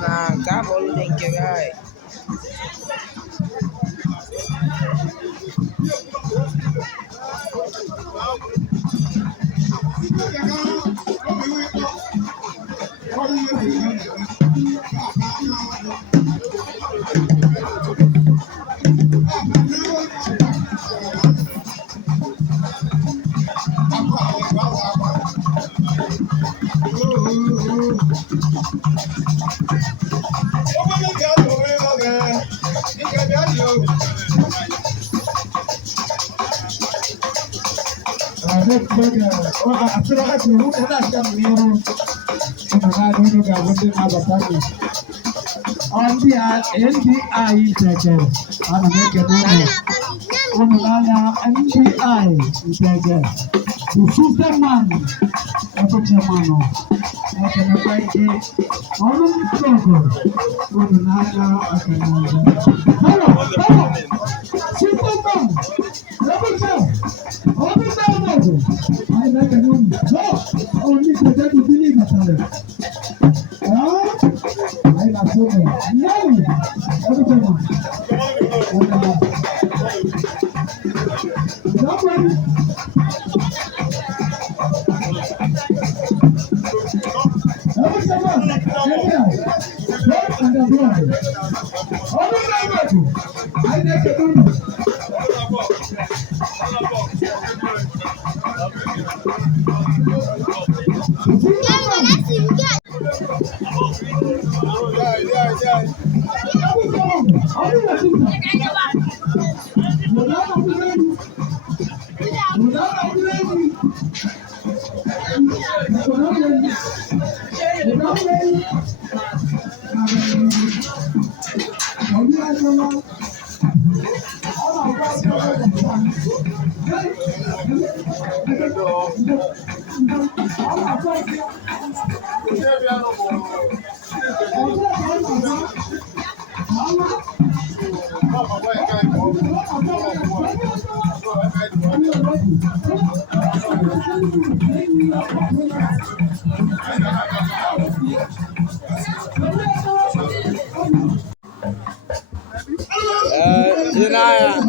Nah, kabel link guy. On the NDI Nteje, I'm making Onuwa NDI Nteje, the system man, Chairman. I can find it on the program. Onuwa system man, I like a room. No, only to believe it. I got so many.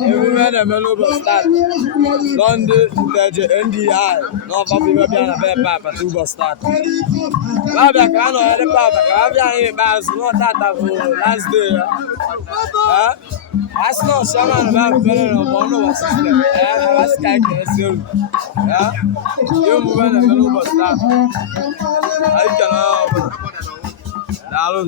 Everywhere the melody start. London, Nteje, NDI, no for people being a bad papa to go start. Baba can or the papa, I've been bad, not that for last day. That's not someone about better of Onuwa System. I was kind still. You move in the melody start. I can down.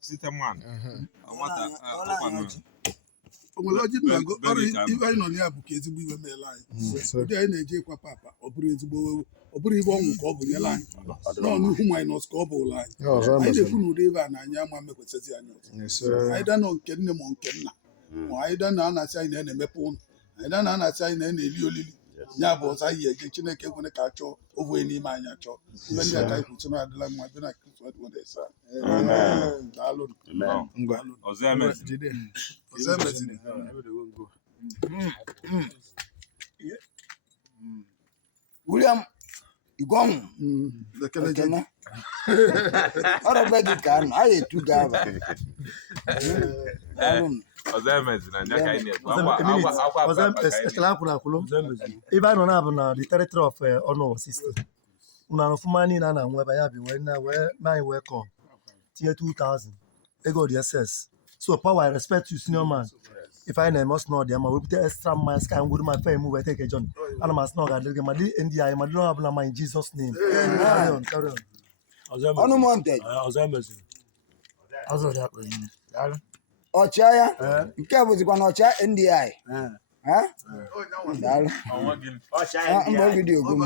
System one. Ife anyị nọ na ya bụ ka ezigbo iwe meela anyị ụdị anyị na-eji ịkwa papa ọ bụrụ ibe ọnwụ ka ọ bụ nyela anyị n'ọnụhu minus ka ọ bụ ụlọ anyị na-ekwu na ụdị ebe a na anyị ama mekwesịzi anyị ọzọ anyị danọ nke nne ma nke nna ma anyị dana a-na-asị anyị na-emepe ụlọ anyị dana a-na-asị anyị na-eli olili ya bụ ọzọ anyị eje Chineke ekwene ka achọọ ovu n'ime anyị achọọ ibe ndị aka ikwu tụrụ adịla mma dị na Krismas wedesa daalụ William Igong Ekene ọrụ be gị ka anọ anyị etu ga-aba ebe a nọ na bụ na the territory of Onuwa System unu anụfụma niile a na-anwe ebe ya bụ wee welcome tinye 2,000 ego dị SS so power I respect you senior man if I na-eme ọsọ n'ọdị ma wepụta extra miles ka ngwuru ma fe move take a John ana m asị na ọ ga-adịrị gị ma dị NDI ma dị na ọbụla ma in Jesus name carry on ọnụ m Nteje ọchịagha nke bụzikwa na ọchịagha NDI daalụ mgbe obido ogom